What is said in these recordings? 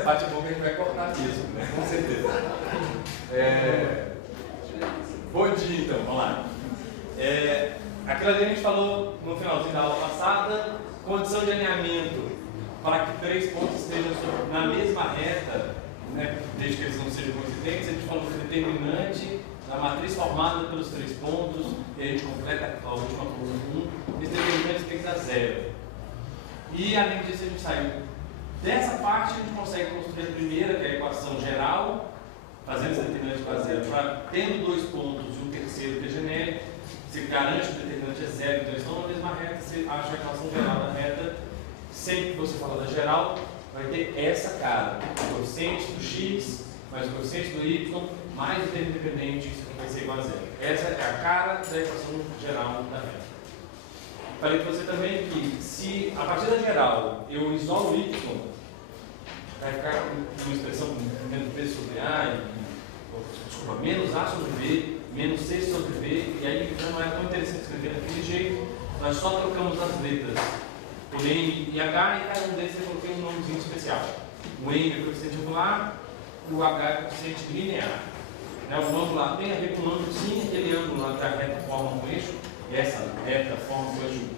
parte é bom que a gente vai cortar mesmo, né? Com certeza. Bom dia, então, vamos lá. Aquilo ali a gente falou no finalzinho da aula passada, condição de alinhamento para que 3 pontos estejam na mesma reta, né? Desde que eles não sejam coincidentes. A gente falou do determinante na matriz formada pelos 3 pontos, e a gente completa a última coluna 1. Esse determinante tem que dar 0. E além disso, a gente saiu dessa parte, a gente consegue construir a primeira, que é a equação geral, fazendo esse determinante para 0, tendo 2 pontos e um terceiro que é genérico. Você garante que o determinante é 0, então eles estão na mesma reta, você acha a equação geral da reta. Sempre que você fala da geral, vai ter essa cara, o coeficiente do x mais o coeficiente do y mais o termo independente, isso vai ser igual a 0. Essa é a cara da equação geral da reta. Falei para você também que se a partir da geral eu isolo o y, vai ficar uma expressão menos b sobre a, menos a sobre b, menos c sobre b, e aí então não é tão interessante escrever daquele jeito, nós só trocamos as letras por n e h, e cada um deles eu coloquei um nomezinho especial. O n é coeficiente angular, o h é coeficiente linear. O ângulo lá tem a ver com o ângulo, sim, aquele ângulo lá que a reta forma um eixo, e essa reta forma um eixo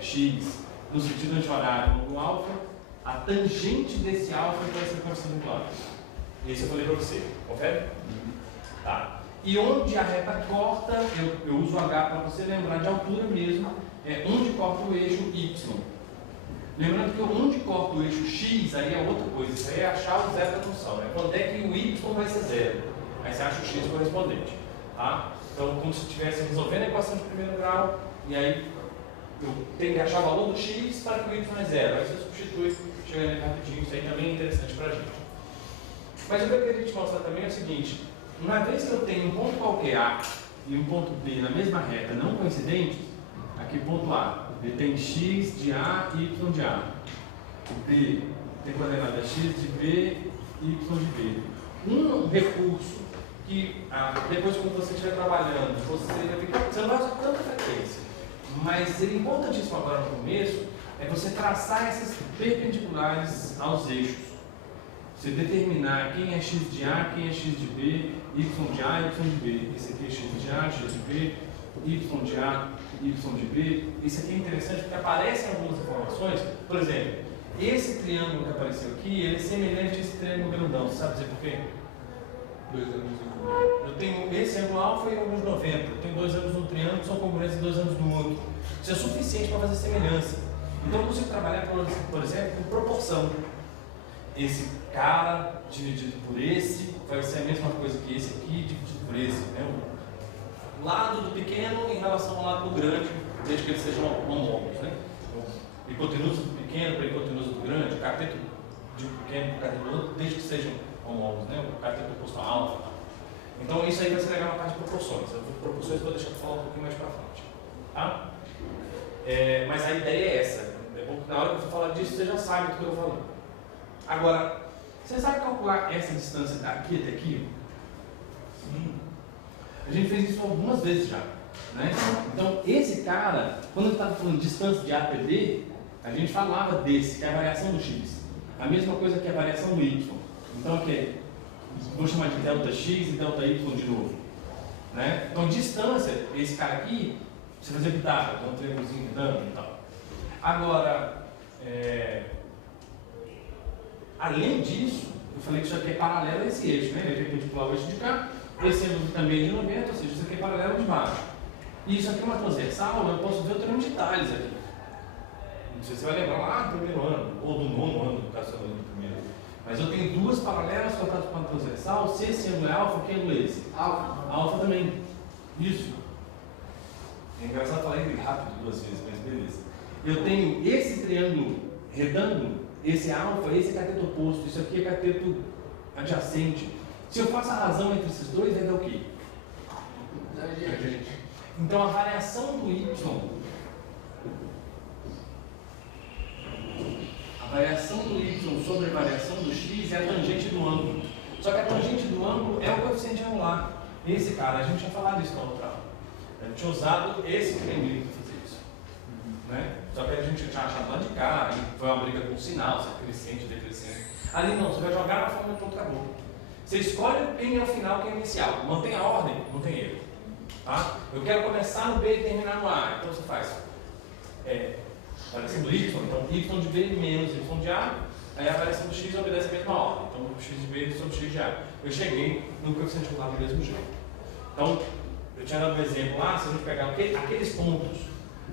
x, no sentido anti-horário, no ângulo alfa, a tangente desse alfa vai ser coeficiente angular. Esse eu falei para você, confere? Tá. E onde a reta corta, eu uso o h para você lembrar de altura mesmo, onde corta o eixo y. Lembrando que onde corta o eixo x, aí é outra coisa, isso aí é achar o zero da função, né? Quando é que o y vai ser 0? Aí você acha o x correspondente. Tá? Então, como se estivesse resolvendo a equação de primeiro grau, e aí eu tenho que achar o valor do x para que o y é 0. Aí você substitui, chegando ali rapidinho, isso aí também é interessante para a gente. Mas o que eu queria te mostrar também é o seguinte: uma vez que eu tenho um ponto qualquer A e um ponto B na mesma reta não coincidentes, aqui ponto A, B tem x de A e y de A. B tem coordenada x de B e y de B. Um recurso que depois, quando você estiver trabalhando, você não vai usar tanta frequência, mas seria importantíssimo agora no começo, é você traçar essas perpendiculares aos eixos. Você determinar quem é x de A, quem é x de B, y de A, y de B. Esse aqui é x de A, x de B, y de A, y de B. Isso aqui é interessante porque aparecem algumas informações. Por exemplo, esse triângulo que apareceu aqui, ele é semelhante a esse triângulo grandão. Você sabe dizer por quê? 2 ângulos em comum. Eu tenho esse ângulo alfa e ângulos 90. Eu tenho 2 ângulos no triângulo que são congruentes em 2 ângulos do outro. Isso é suficiente para fazer semelhança. Então eu consigo trabalhar, por exemplo, com proporção. Esse cara dividido por esse vai ser a mesma coisa que esse aqui dividido por esse. Né? O lado do pequeno em relação ao lado do grande, desde que eles sejam homólogos. Né? A hipotenusa do pequeno para a hipotenusa do grande, o cateto de um pequeno para o cateto do outro, desde que sejam homólogos, né? O cateto oposto a alfa. Então isso aí vai ser legal na parte de proporções. Proporções eu vou deixar para falar um pouquinho mais para frente. Tá? Mas a ideia é essa. Na hora que eu for falar disso, você já sabe do que eu estou falando. Agora, você sabe calcular essa distância daqui até aqui? Sim. A gente fez isso algumas vezes já. Né? Então, esse cara, quando eu estava falando de distância de A até B, a gente falava desse, que é a variação do x. A mesma coisa que a variação do y. Então, aqui, vou chamar de delta x e delta y de novo. Né? Então, distância, esse cara aqui, você fazia bitácora, então um triângulozinho redando e tal. Agora, além disso, eu falei que isso aqui é paralelo a esse eixo, né? Ele é perpendicular ao eixo de cá, esse ângulo também é de 90, ou seja, isso aqui é paralelo de baixo. E isso aqui é uma transversal, eu posso ver o treino de detalhes aqui. Não sei se você vai lembrar lá do primeiro ano, ou do 9º ano, no caso do primeiro. Mas eu tenho duas paralelas cortadas para uma transversal. Se esse ângulo é alfa, que ângulo é esse? Alfa. Alfa também. Isso. É engraçado falar ele rápido 2 vezes, mas beleza. Eu tenho esse triângulo retângulo, esse é alfa, esse é cateto oposto, isso aqui é cateto adjacente. Se eu faço a razão entre esses dois, vai dar o quê? Tangente. Então a variação do y, sobre a variação do x é a tangente do ângulo. Só que a tangente do ângulo é o coeficiente angular. Esse cara, a gente tinha falado isso na outra aula. A gente tinha usado esse triângulo para fazer isso. Né? Só que a gente tinha achado lá de cá, e foi uma briga com o sinal, se é crescente ou decrescente. Ali não, você vai jogar na forma de ponto, acabou. Você escolhe quem é o final, quem é o inicial. Mantém a ordem, não tem erro. Tá? Eu quero começar no B e terminar no A. Então você faz variação do Y, então Y de B menos Y de A. Aí a variação do X obedece a mesma ordem. Então o X de B sobre o X de A. Eu cheguei no coeficiente angular do mesmo jeito. Então, eu tinha dado um exemplo lá, se a gente pegar aqueles pontos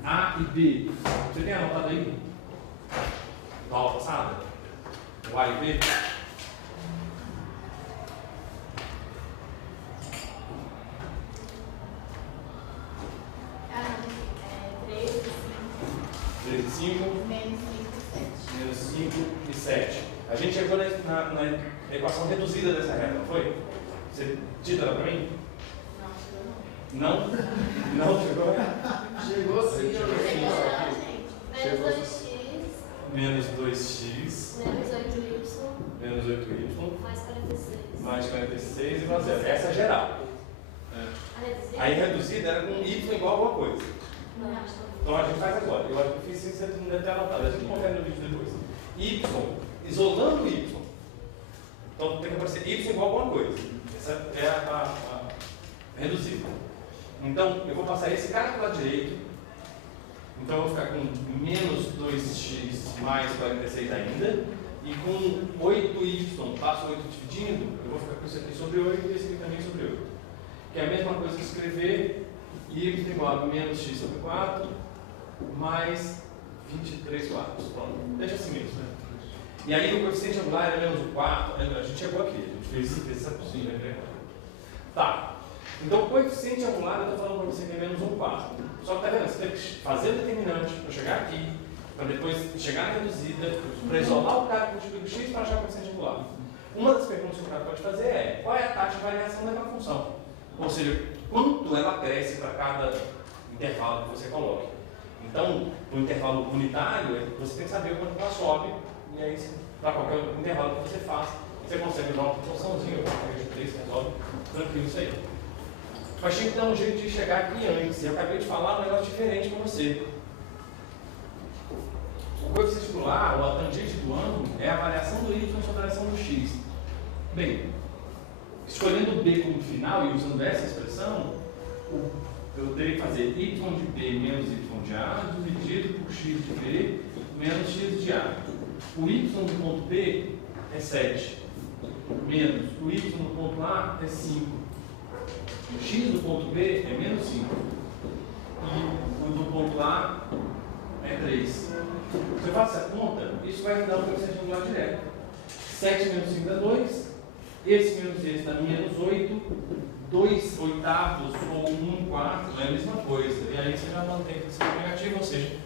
A e B, você tem anotado aí? Na aula passada? O A e B? Ah, 3 e 5. 3 e 5. Menos 5 e 7. Menos 5 e 7. A gente chegou na equação reduzida dessa reta, não foi? Você dita ela para mim? Não, chegou não. Não? Não chegou? Chegou sim, Chegou, gente. Menos 2x. Menos 8y. Menos 8y. Mais 46. Mais 46 igual a zero. Essa é geral. A reduzida? Aí reduzida era com y igual a alguma coisa. Não. Então a gente faz agora. Eu acho que fiz isso, você não deve ter anotado. A gente confere no vídeo depois. Y, isolando y. Então tem que aparecer y igual a alguma coisa. Essa é a reduzida. Então eu vou passar esse cara para o lado direito. Então eu vou ficar com menos 2x mais 46 ainda. E com 8y, passo 8 dividindo, eu vou ficar com isso aqui sobre 8 e esse aqui também sobre 8. Que é a mesma coisa que escrever y igual a menos x sobre 4 mais 23 quartos. Pronto, deixa assim mesmo. Né? E aí o coeficiente angular é menos 1 quarto. A gente chegou aqui, a gente fez essa possível. Tá. Então o coeficiente angular, eu estou falando para você que é menos 1 quarto. Só que tá vendo, você tem que fazer o determinante para chegar aqui, para depois chegar na reduzida, para isolar o cara com o x para achar o coeficiente angular. Uma das perguntas que o cara pode fazer é: qual é a taxa de variação daquela função? Ou seja, quanto ela cresce para cada intervalo que você coloque. Então, no intervalo unitário, você tem que saber quanto ela sobe, e aí, para qualquer intervalo que você faça, você consegue usar uma funçãozinha, você resolve tranquilo isso aí. Mas tinha que dar um jeito de chegar aqui antes. Eu acabei de falar um negócio diferente com você. O coeficiente angular, ou a tangente do ângulo, é a variação do y sobre a variação do x. Bem, escolhendo b como final e usando essa expressão, eu teria que fazer y de b menos y de a dividido por x de b menos x de a. O y do ponto B é 7, menos o y do ponto A é 5. O x do ponto B é menos 5. E o do ponto A é 3. Se eu faço essa conta, isso vai me dar um coeficiente angular direto. 7 menos 5 dá 2. Esse menos esse dá menos 8. 2 oitavos ou 1 quarto é a mesma coisa. E aí você já mantém que isso é negativo, ou seja,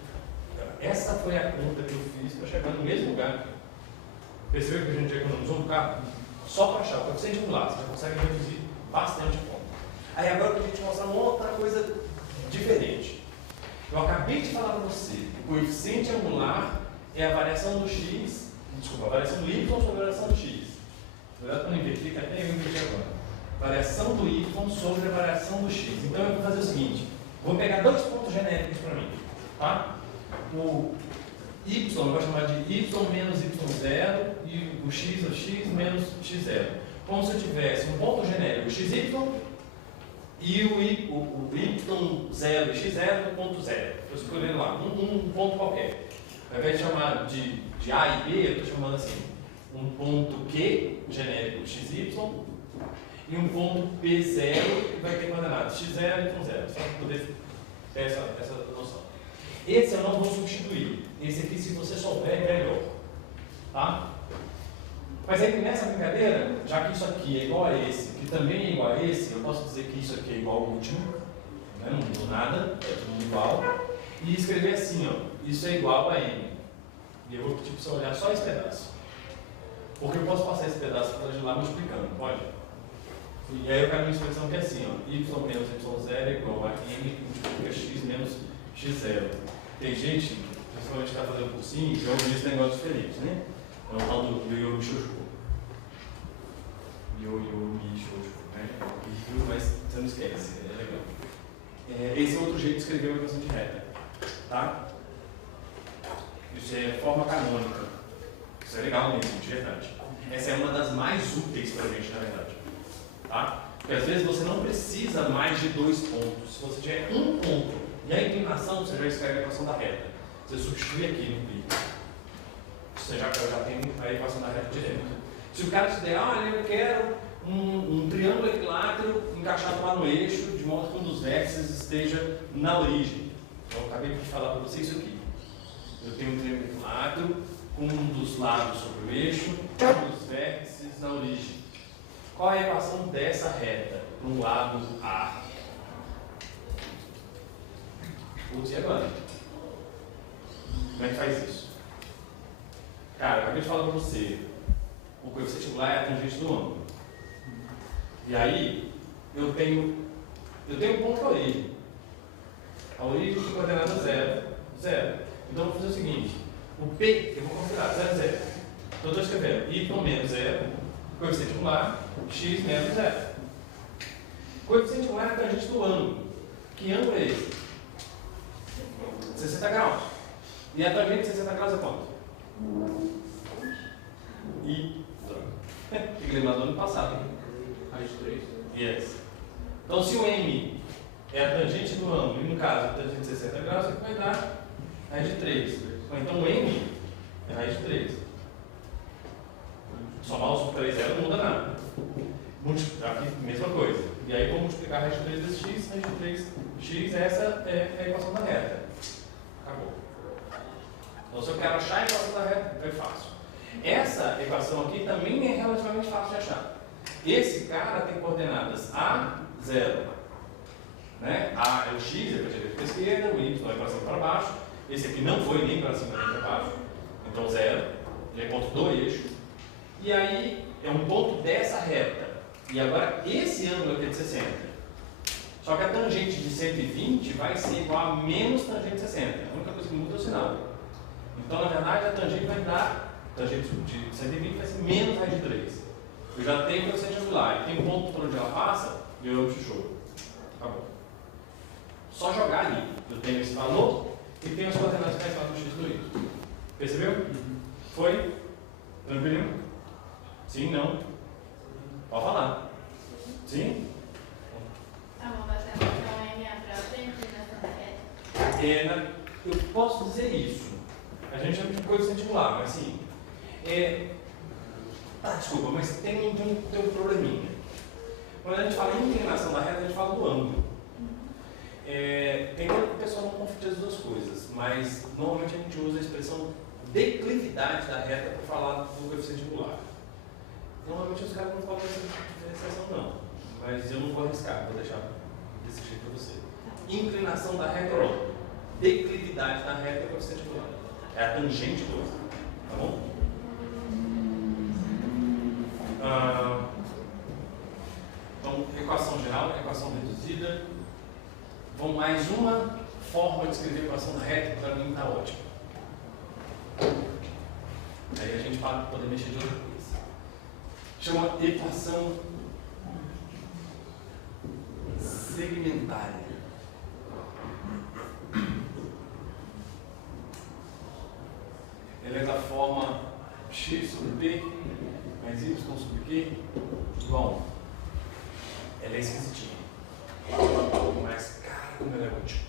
essa foi a conta que eu fiz para chegar no mesmo lugar. Percebeu que a gente economizou um bocado? Só para achar o coeficiente angular, você já consegue reduzir bastante a conta. Aí agora eu queria te mostrar uma outra coisa diferente. Eu acabei de falar para você que o coeficiente angular é a variação do x, desculpa, a variação do y sobre a variação do x. Cuidado para não inverter, que até eu inverti agora. Variação do y sobre a variação do x. Então eu vou fazer o seguinte: vou pegar dois pontos genéricos para mim. Tá? O y, eu vou chamar de y menos y0 e o x menos x0. Como se eu tivesse um ponto genérico xy e o y0 e x0 no ponto 0. Estou escolhendo lá, um ponto qualquer. Ao invés de chamar de A e B, eu estou chamando assim: um ponto Q, genérico xy, e um ponto P0, que vai ter coordenado x0 e y0. Só para poder ter essa noção. Esse eu não vou substituir. Esse aqui, se você souber, é melhor. Tá? Mas aí nessa brincadeira, já que isso aqui é igual a esse, que também é igual a esse, eu posso dizer que isso aqui é igual ao último, né? Não mudou nada, é tudo igual, e escrever assim, ó: isso é igual a m. E eu vou pedir para você olhar só esse pedaço. Porque eu posso passar esse pedaço para de lá multiplicando, pode? E aí eu quero uma expressão que é assim, ó: y menos y0 é igual a m que multiplica x menos x0. Tem gente, principalmente que está fazendo cursinho, que já ouviu esse negócio diferente, né? É o tal do yo-yo mi-shou-shou. Yo-yo mi-shou-shou, né? Mas você não esquece, é legal. Esse é outro jeito de escrever uma equação de reta. Tá? Isso é forma canônica. Isso é legal mesmo, de verdade. essa é uma das mais úteis para a gente, na verdade. Tá? Porque às vezes você não precisa mais de 2 pontos. Se você tiver um ponto e a inclinação, você já escreve a equação da reta. Você substitui aqui no pi. Você já tem a equação da reta direto. Se o cara te der, olha, eu quero um triângulo equilátero encaixado lá no eixo, de modo que um dos vértices esteja na origem. Eu acabei de falar para você isso aqui. Eu tenho um triângulo equilátero com um dos lados sobre o eixo, um dos vértices na origem. Qual é a equação dessa reta para um lado A? Putz, e agora? Como é que faz isso? Cara, eu acabei de falar para você, o coeficiente angular é a tangente do ângulo. E aí, eu tenho um ponto que é a origem. A origem tem coordenada 0, 0. Então eu vou fazer o seguinte, o P eu vou considerar 0, 0. Então eu estou escrevendo y menos 0, coeficiente angular, x menos 0. Coeficiente angular é a tangente do ângulo. Que ângulo é esse? 60 graus. E a tangente de 60 graus é quanto? I. Tem que lembrar do ano passado, hein? Raiz de 3. Yes. Então, se o M é a tangente do ângulo, e no caso a tangente de 60 graus, você vai dar raiz de 3. Então, o M é raiz de 3. Somar os 3 zeros não muda nada. Aqui, mesma coisa. E aí, vou multiplicar a raiz de 3 vezes x, raiz de 3x, essa é a equação da reta. Acabou. Então, se eu quero achar a equação da reta, é fácil. Essa equação aqui também é relativamente fácil de achar. Esse cara tem coordenadas A, 0. Né? A é o x, é para a direita e para a esquerda, o y é para cima e para baixo. Esse aqui não foi nem para cima nem para baixo. Então 0, ele é ponto do eixo. E aí é um ponto dessa reta. E agora esse ângulo aqui é de 60. Só que a tangente de 120 vai ser igual a menos tangente de 60. A única coisa que muda é o sinal. Então, na verdade, a tangente vai dar, tangente de 120 vai ser menos raiz de 3. Eu já tenho o coeficiente angular, tem um ponto por onde ela passa, e eu amo show. Acabou. Só jogar ali. Eu tenho esse valor e tenho as coordenadas principais do x do y. Percebeu? Foi? Tranquilo? Sim, não? Pode falar. Sim? Eu posso dizer isso. A gente chama de coeficiente angular, mas assim. Desculpa, mas tem um probleminha. Quando a gente fala em inclinação da reta, a gente fala do ângulo. Tem hora que o pessoal não confunde as duas coisas, mas normalmente a gente usa a expressão declividade da reta para falar do coeficiente angular. Normalmente os caras não falam essa diferenciação, não. Mas eu não vou arriscar, vou deixar desse jeito para você. Inclinação da reta é não. Declividade da reta é o coeficiente angular. É a tangente do ângulo. Tá bom? Então, equação geral, equação reduzida. Vamos mais uma forma de escrever a equação da reta, que para mim está ótima. Aí a gente para poder mexer de outra coisa. Chama equação segmentária. Ela é da forma x sobre p mais y sobre q igual 1. Ela é esquisitinha. Mas, cara, como ela é útil.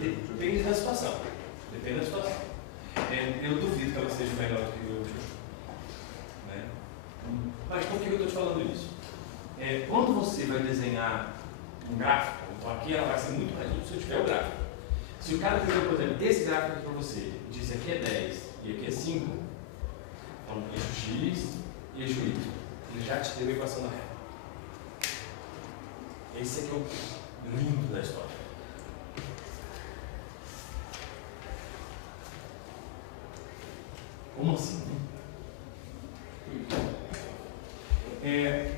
Depende da situação. Depende da situação. Eu duvido que ela seja melhor do que o útil. Né? Mas por que eu estou te falando isso? Quando você vai desenhar um gráfico, então aqui ela vai ser muito mais útil se eu tiver o gráfico. Se o cara fizer, por exemplo, esse gráfico aqui para você, diz aqui é 10 e aqui é 5, então eixo x e eixo y, ele já te deu a equação da reta. Esse aqui é o lindo da história. Como assim?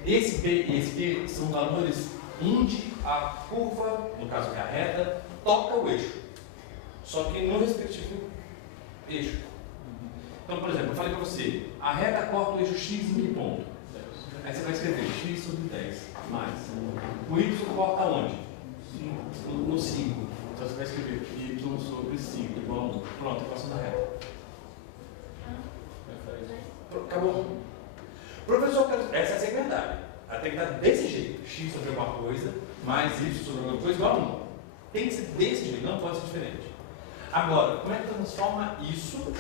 Esse B e esse Q são valores onde a curva, no caso que é a reta, toca o eixo. Só que no respectivo eixo. Então, por exemplo, eu falei para você, a reta corta o eixo x em que ponto? Aí você vai escrever x sobre 10 mais. O y corta onde? No 5. Então você vai escrever y sobre 5 igual a 1. Pronto, equação da reta. Acabou. Professor, essa é a segmentária. Ela tem que estar desse jeito. X sobre alguma coisa, mais Y sobre alguma coisa, igual a 1. Tem que ser desse jeito, não pode ser diferente. Agora, como é que transforma isso?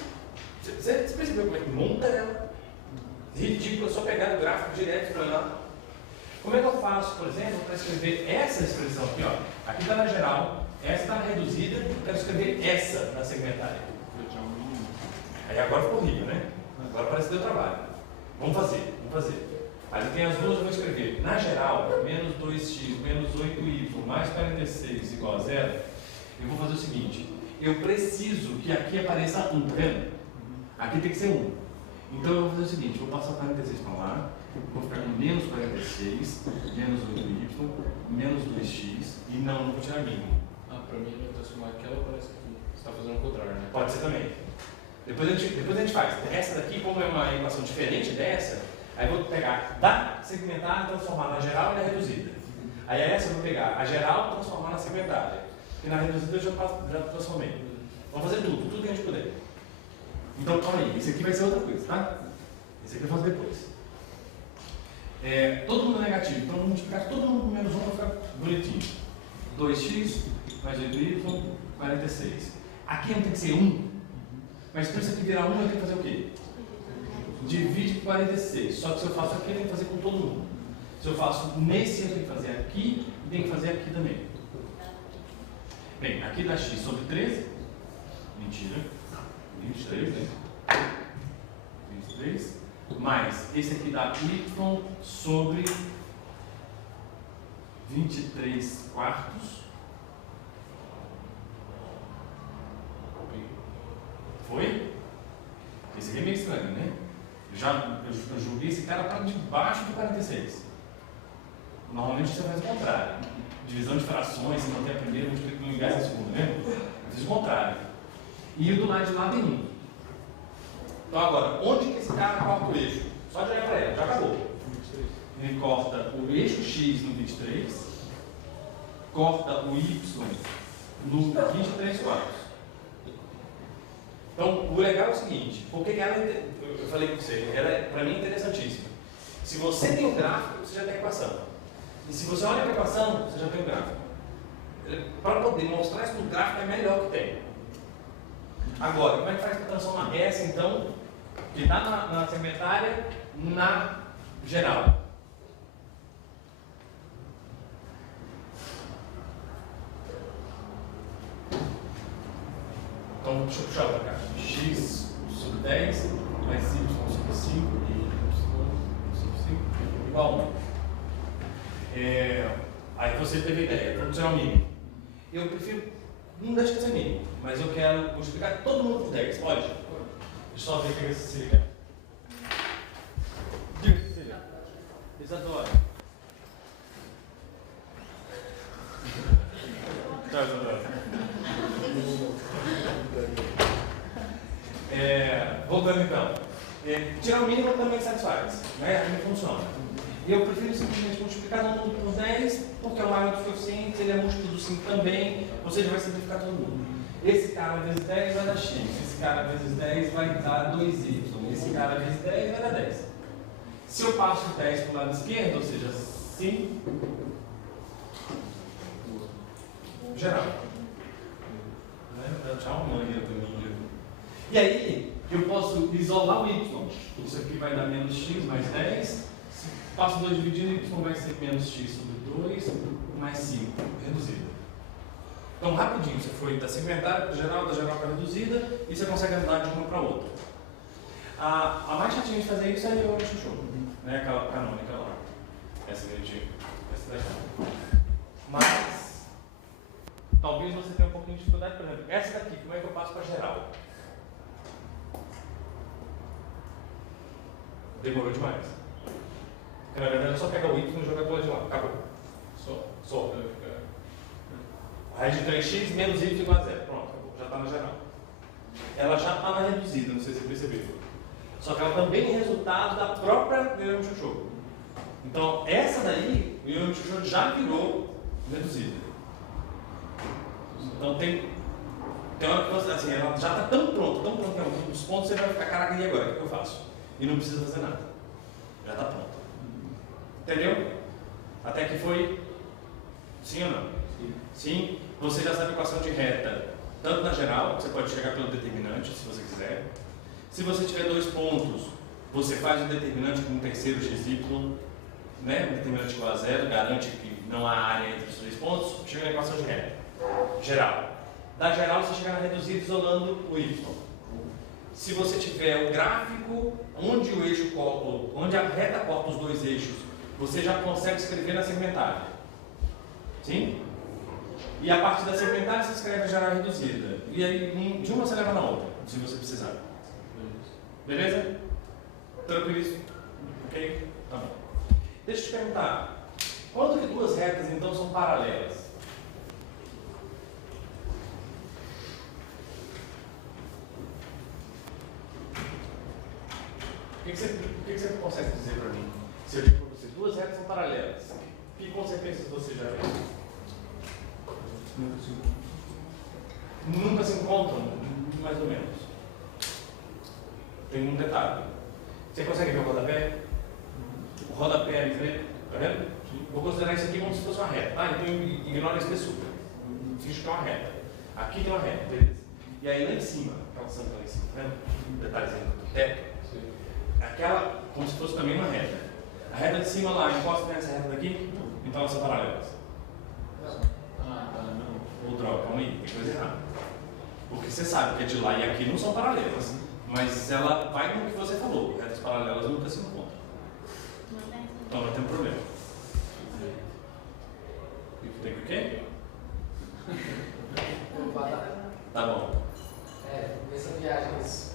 Você percebeu como é que monta ela? Ridículo, é só pegar o gráfico direto para lá. Como é que eu faço, por exemplo, para escrever essa expressão aqui? Ó. Aqui está na geral, essa está na reduzida, eu quero escrever essa na segmentária. Aí agora ficou horrível, né? Agora parece que deu trabalho. Vamos fazer. Aí tem as duas, eu vou escrever. Na geral, menos 2x, menos 8y, mais 46 igual a 0. Eu vou fazer o seguinte. Eu preciso que aqui apareça 1, tá vendo? Aqui tem que ser 1. Então eu vou fazer o seguinte, eu vou passar o 46 para lá, vou ficar com menos 46, menos 8y, menos 2x, e não vou tirar mínimo. Para mim, ele vai transformar aquela, parece que você está fazendo o contrário, né? Pode ser também. Depois a gente faz. Essa daqui, como é uma equação diferente dessa, aí eu vou pegar da segmentária e transformar na geral e na reduzida. Aí essa eu vou pegar a geral e transformar na segmentária. E na reduzida eu já transformei. Vamos fazer tudo que a gente puder. Então, calma aí, esse aqui vai ser outra coisa, tá? Esse aqui eu faço depois. Todo mundo é negativo, então vamos multiplicar todo mundo por menos 1 para ficar bonitinho. 2x mais 8y, 46. Aqui não tem que ser 1, mas para isso aqui virar 1 eu tenho que fazer o quê? Divide por 46. Só que se eu faço aqui, eu tenho que fazer com todo mundo. Se eu faço nesse, eu tenho que fazer aqui e tenho que fazer aqui também. Bem, aqui dá x sobre 13. Mentira. 23, né? 23. Mais esse aqui dá y sobre 23 quartos. Foi? Esse aqui é meio estranho, né? Eu julguei esse cara para debaixo de 46. Normalmente você faz o contrário. Divisão de frações, você mantém a primeira, multiplica no lugar da segunda, né? Eu fiz o contrário. E o do lado de lá tem 1. Então agora, onde que esse cara corta o eixo? Só de olhar para ela, já acabou. Ele corta o eixo x no 23, corta o y no 23 quartos. Então, o legal é o seguinte, porque ela, eu falei com você, ela é, para mim, interessantíssima. Se você tem um gráfico, você já tem a equação. E se você olha para a equação, você já tem o gráfico. Para poder mostrar isso no gráfico é melhor que tem. Agora, como é que faz para transformar essa, então, que está na segmentária, na geral? Então, deixa eu puxar para cá. X sobre 10 mais y sobre 5 e y sobre 5 igual a 1. Aí você teve ideia, vamos tirar o mínimo. Eu prefiro, não deixa de ser mínimo, mas eu quero multiplicar todo mundo por 10, pode? Deixa eu só ver o que se liga. Diga, Cecília. Isadora. Tchau, Isadora. Voltando então, tirar o mínimo também satisfaz, né? Assim funciona. E eu prefiro simplesmente multiplicar todo mundo por 10, porque é o maior dos coeficientes, ele é múltiplo do 5 também, ou seja, vai simplificar todo mundo. Esse cara vezes 10 vai dar x, esse cara vezes 10 vai dar 2y, esse cara vezes 10 vai dar 10. Se eu passo 10 para o lado esquerdo, ou seja, 5, geral. Tchau, mãe, para mim. E aí, eu posso isolar o y. Isso aqui vai dar menos x mais 10. Passo 2 dividindo, y vai ser menos x sobre 2 mais 5, reduzido. Então, rapidinho, você foi da segmentária para a geral, da geral para a reduzida, e você consegue andar de uma para a outra. A mais chatinha de fazer isso é o chuchu, né? Aquela canônica lá. Essa daqui. Mas, talvez você tenha um pouquinho de dificuldade, por exemplo, essa daqui, como é que eu passo para a geral? Demorou demais. Porque na verdade é só pegar o y e jogar para o lado de lá. Acabou. Só. Raiz de 3x menos y igual a 0. Pronto, acabou. Já está na geral. Ela já está na reduzida, não sei se você percebeu. Só que ela também é resultado da própria Yoyama Chuchu. Então, essa daí, o Yoyama Chuchu já virou reduzida. Então, tem hora que você, assim, ela já está tão pronta que alguns pontos você vai ficar, caraca, e agora? O que eu faço? e não precisa fazer nada. Já está pronto. Entendeu? Até que foi sim ou não? Sim. Sim. Você já sabe a equação de reta, tanto na geral, você pode chegar pelo determinante, se você quiser. Se você tiver 2 pontos, você faz o determinante com um terceiro xy, né? Um determinante igual a 0, garante que não há área entre os 2 pontos, chega na equação de reta. Geral. Da geral, você chega na reduzida isolando o y. Se você tiver o gráfico onde o eixo onde a reta corta os 2 eixos, você já consegue escrever na segmentária. Sim? E a partir da segmentária você escreve a geral reduzida. E aí de uma você leva na outra, se você precisar. Beleza? Tranquilo isso? Ok? Tá bom. Deixa eu te perguntar. Quando que 2 retas então são paralelas? O que você consegue dizer para mim? Se eu digo para você, 2 retas são paralelas, que consequências você já vê? Nunca se encontram, mais ou menos. Tem um detalhe. Você consegue ver o rodapé? O rodapé é preto, tá vendo? Vou considerar isso aqui como se fosse uma reta, tá? Então ignora a espessura. Finge que é uma reta. Aqui tem uma reta, beleza? E aí lá em cima, aquela santa lá em cima, tá vendo? Um detalhezinho do teto. Aquela, como se fosse também uma reta. A reta de cima lá, encosta nessa reta daqui, então elas são paralelas. Ou droga, calma aí, tem coisa errada. Porque você sabe que a de lá e aqui não são paralelas. Mas ela vai com o que você falou. Retas paralelas nunca se encontram. Então não tem problema. Tem o quê? Tá bom. Nessa viagem, se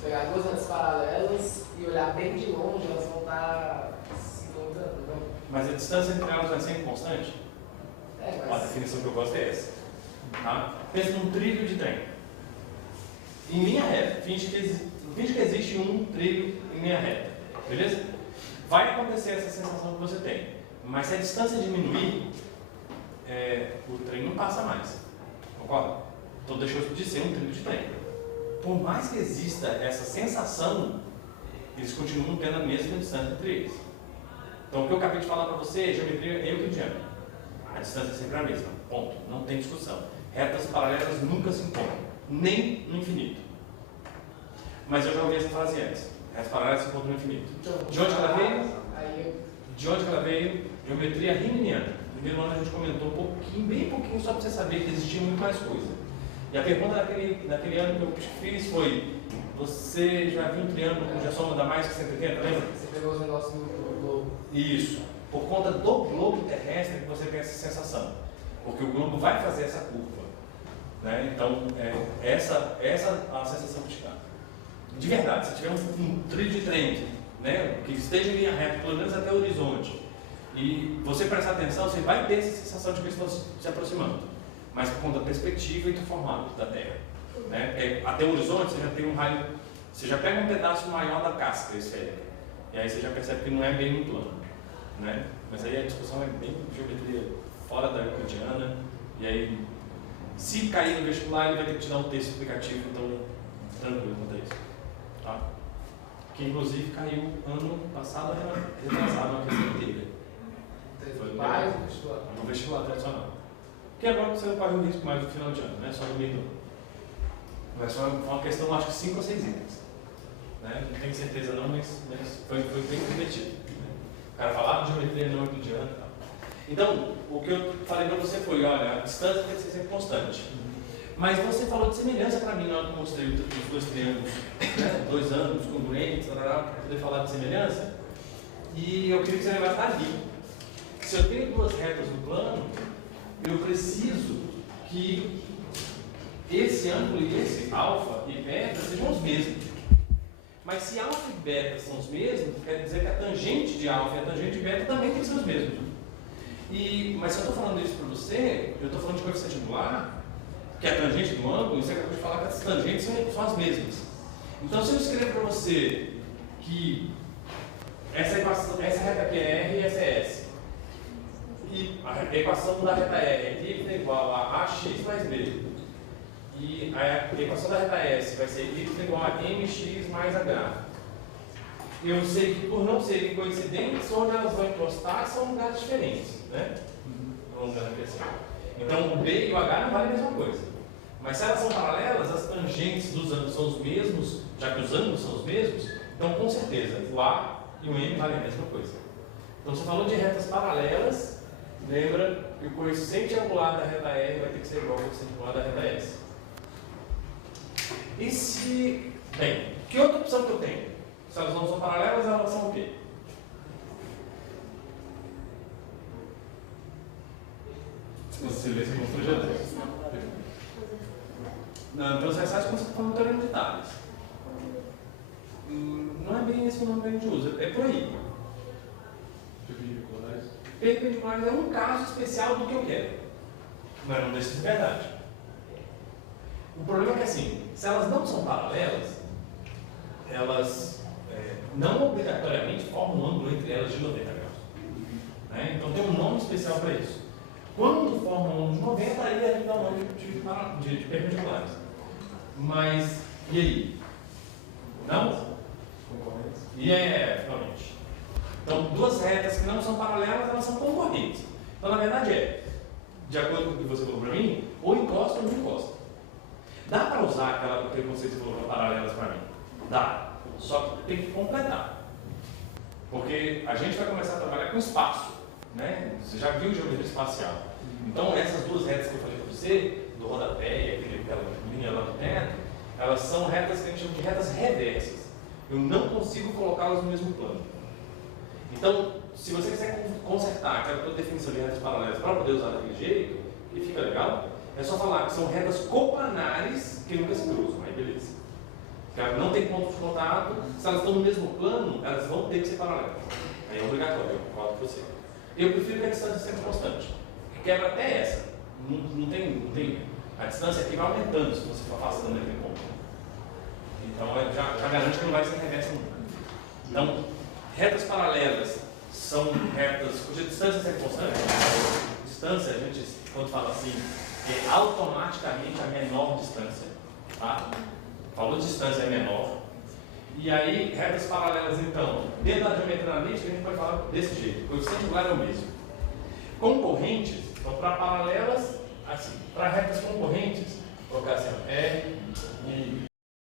pegar 2 retas paralelas e olhar bem de longe, elas vão estar se encontrando, não? Mas a distância entre elas vai ser constante? Mas... A definição que eu gosto é essa. Tá? Pensa num trilho de trem. Em linha reta. Finge que existe um trilho em linha reta. Beleza? Vai acontecer essa sensação que você tem. Mas se a distância diminuir, o trem não passa mais. Concorda? Então deixou de ser um trilho de trem. Por mais que exista essa sensação, eles continuam tendo a mesma distância entre eles. Então o que eu acabei de falar para você é geometria euclidiana. A distância é sempre a mesma. Ponto. Não tem discussão. Retas paralelas nunca se encontram. Nem no infinito. Mas eu já ouvi essa frase antes. Retas paralelas se encontram no infinito. De onde ela veio? De onde ela veio? Geometria riemanniana. No primeiro ano a gente comentou um pouquinho, bem pouquinho, só para você saber que existia muito mais coisa. E a pergunta daquele ano que eu fiz foi: você já viu um triângulo cuja soma dá mais que 180, lembra? Você pegou os negócios do globo. Isso. Por conta do globo terrestre que você tem essa sensação. Porque o globo vai fazer essa curva. Né? Então, essa a sensação que te dá. De verdade, se tiver um trilho de trem, né, que esteja em linha reta, pelo menos até o horizonte, e você prestar atenção, você vai ter essa sensação de que eles estão se aproximando. Mas por conta da perspectiva e do formato da Terra. Né? Porque até o horizonte você já tem um raio, você já pega um pedaço maior da casca esférica. E aí você já percebe que não é bem um plano. Né? Mas aí a discussão é bem geometria fora da euclidiana. E aí, se cair no vestibular, ele vai ter que te dar um texto explicativo, então tranquilo quanto a isso. Tá? Que inclusive caiu ano passado, retrasado uma questão inteira. Foi no vestibular tradicional. Que agora você não corre o risco mais no final de ano, né? Só no meio do ano. Mas foi uma questão, acho que 5 ou 6 itens. Né? Não tenho certeza não, mas foi bem competido. O cara falava de geometria não euclidiana e tal. Então, o que eu falei para você foi, olha, a distância tem que ser sempre constante. Mas você falou de semelhança para mim na hora que eu mostrei os 2 triângulos, né? 2 ângulos congruentes, para poder falar de semelhança. E eu queria que você lembrasse ali. Se eu tenho 2 retas no plano, eu preciso que esse ângulo e esse alfa e beta sejam os mesmos. Mas se alfa e beta são os mesmos, quer dizer que a tangente de alfa e a tangente de beta também tem que ser os mesmos. Mas se eu estou falando isso para você, eu estou falando de coeficiente angular, que é a tangente do ângulo, e você acabou de falar que as tangentes são as mesmas. Então se eu escrever para você que essa reta aqui é R e essa é S, e a equação da reta R é igual a AX mais B, e a equação da reta S vai ser y igual a mx mais h. eu sei que por não serem coincidentes, onde elas vão encostar são lugares diferentes, né? Vamos ver aqui assim. Então o B e o H não valem a mesma coisa. Mas se elas são paralelas, as tangentes dos ângulos são os mesmos, já que os ângulos são os mesmos, então com certeza o A e o M valem a mesma coisa. Então você falou de retas paralelas, lembra que o coeficiente angular da reta R vai ter que ser igual ao coeficiente angular da reta S. E se... Bem, que outra opção que eu tenho? Se elas não são paralelas, elas são o quê? Silêncio constrangedor. Não, transversais quando você está falando teorema de Tales. Não é bem esse o nome que a gente usa, é por aí. Perpendiculares. Perpendiculares é um caso especial do que eu quero. Mas não deixa de ser verdade. O problema é que assim, se elas não são paralelas, elas não obrigatoriamente formam um ângulo entre elas de 90 graus. Né? Então tem um nome especial para isso. Quando formam um ângulo de 90, aí a gente dá um nome de perpendiculares. Mas, e aí? Não? Concorrentes. E finalmente. Então, duas retas que não são paralelas, elas são concorrentes. Então, na verdade de acordo com o que você falou para mim, ou encosta ou não encosta. Dá para usar aquele conceito que você falou paralelas para mim? Dá. Só que tem que completar. Porque a gente vai começar a trabalhar com espaço. Né? Você já viu geometria espacial. Então, essas duas retas que eu falei para você, do rodapé e aquela linha lá do teto, elas são retas que a gente chama de retas reversas. Eu não consigo colocá-las no mesmo plano. Então, se você quiser consertar aquela definição de retas paralelas para poder usar daquele jeito, e fica legal, é só falar que são retas coplanares que nunca se cruzam. Aí beleza. Porque não tem ponto de contato, se elas estão no mesmo plano, elas vão ter que ser paralelas. Aí é obrigatório, eu concordo com você. Eu prefiro que a distância seja constante. Quebra até essa. Não tem. A distância aqui vai aumentando se você for afastando aquele ponto. Então já garante que não vai ser reversa nunca. Então, retas paralelas são retas cuja distância é constante. Distância, a gente, quando fala assim, é automaticamente a menor distância. Tá? Falou de distância é menor. E aí, retas paralelas, então, dentro da geometria analítica, a gente pode falar desse jeito. O coeficiente angular é o mesmo. Concorrentes, então, para paralelas, assim, para retas concorrentes, vou colocar assim,